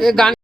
এ গান